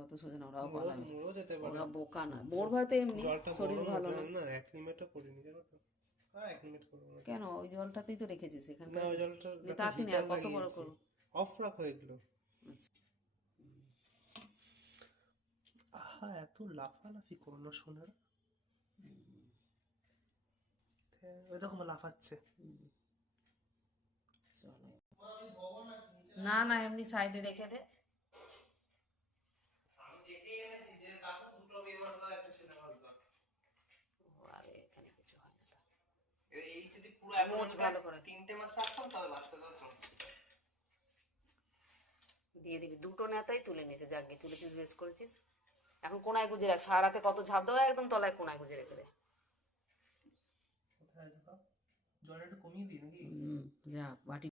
কত সোজা না, ওরাও পালাবে, ওরা বোকা না। মোর ভাতে এমনি শরীর ভালো না। না 1 মিনিটও করিনি জানো তো, আর 1 মিনিট করবো না। কেন, ওই জলটাতেই তো রেখেছিস এখানে। না ওই জলটা তাতে নেই, আর কত বড় করো। অফ রাখ হয়ে গেল। আচ্ছা, আহা এত লাফালাফি করো না সোনার। ওই দেখো লাফাচ্ছে। চলো। না না, এমনি সাইডে রেখে দে। আমি দেখে এনেছি যে দেখো দুটো মেয়ে মাছ একটা ছেলে মাছ। আরে এখানে কিছু হয় না। এই যদি পুরো মোচ ভালো করে 3টে মাছ রাখতাম তাহলে বাচ্চাদের চলছে। দিয়ে দিবি, দুটো নেতাই তুলে নিয়েছে, জাগি তুলেছিস, বেশ করেছিস। এখন কোনায় গুজে রাখ, সারাতে কত ঝাঁপ দেওয়া, একদম তলায় কোনায় গুজে রেখে দে। কোথায় আছে সব? জলটা একটু কমিয়ে দিই নাকি? যা বাটি